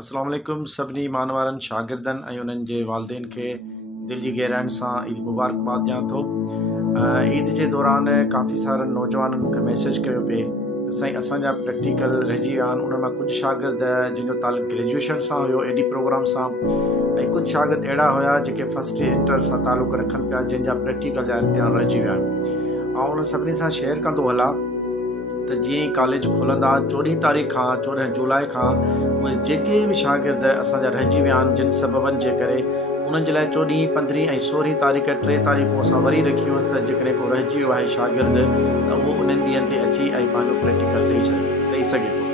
अस्सलाम वालेकुम सभिनी मानवारनि शागिर्दनि ऐं उन्हनि जे वालिदेन खे दिलि जी गहराइनि सां ईद मुबारकबाद ॾियां थो। ईद जे दौरान काफ़ी सारनि नौजवाननि मूंखे मैसेज कयो पिए त साईं असांजा प्रैक्टिकल रहिजी विया आहिनि। उन मां कुझु शागिर्द जिन जो तालुक़ु ग्रेजुएशन सां हुयो एडी प्रोग्राम सां, ऐं कुझु शागिर्द अहिड़ा हुया जेके फस्ट इंटर सां तालुक़ु रखनि पिया, जंहिंजा प्रैक्टिकल जा इम्तिहान रहिजी विया आहिनि। ऐं उन सभिनी सां शेयर कंदो हलां त जीअं ई कॉलेज खुलंदा 14 तारीख़ खां 14 जुलाई खां उहे जेके बि शागिर्द असांजा रहिजी विया आहिनि जिन सबबनि जे करे, उन्हनि जे लाइ 14, 15 ऐं 16 तारीख़ 3 तारीख़ूं असां वरी रखियूं आहिनि त जेकॾहिं को रहिजी वियो आहे शागिर्द त उहो उन्हनि ॾींहंनि ते अची ऐं पंहिंजो प्रैक्टिकल ॾेई सघे थो।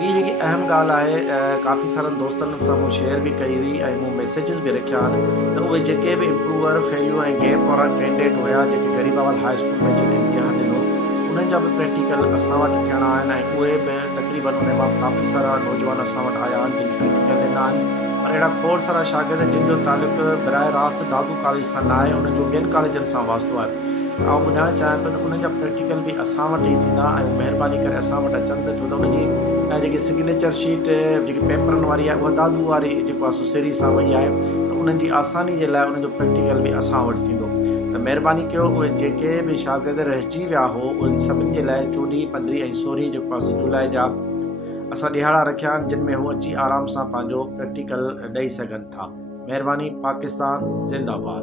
ॿी जेकी अहम ॻाल्हि आहे, काफ़ी सारनि दोस्तनि सां मूं शेयर बि कई हुई ऐं मूं मैसेजिस बि रखिया आहिनि त उहे जेके बि इम्प्रूवर, फेल्यू ऐं गैप वारा कैंडिडेट हुया जेके गरीबाबाद हाई स्कूल में जिन इम्तिहान ॾिनो, उन्हनि जा बि प्रैक्टिकल असां वटि थियणा आहिनि ऐं उहे बि तक़रीबन उन मां काफ़ी सारा नौजवान असां वटि आया आहिनि जिन प्रैक्टिकल ॾिना आहिनि। पर अहिड़ा खोड़ सारा शागिर्द जिन जो तालुक़ु बराए रास्त दादू कॉलेज सां न आहे, उन्हनि जो ॿियनि कॉलेजनि सां वास्तो आहे। ऐं ॿुधाइणु चाहियां पियो त उन्हनि जा प्रैक्टिकल बि असां वटि ई थींदा ऐं महिरबानी करे असां वटि अचनि त, छो त उनजी जेकी सिग्नेचर शीट जेकी पेपरनि वारी आहे उहा दादू वारी जेको आहे सुसेरी सां वई आहे, त उन्हनि जी आसानी जे लाइ उन्हनि जो प्रैक्टिकल बि असां वटि थींदो। त महिरबानी कयो उहे जेके बि शागिर्द रहिजी विया हो उन सभिनी जे लाइ 14, 15 ऐं 16 जेको आहे जुलाई जा असां ॾिहाड़ा रखिया आहिनि जिन में हू अची आराम सां पंहिंजो प्रैक्टिकल ॾेई सघनि था। महिरबानी। पाकिस्तान ज़िंदाबाद।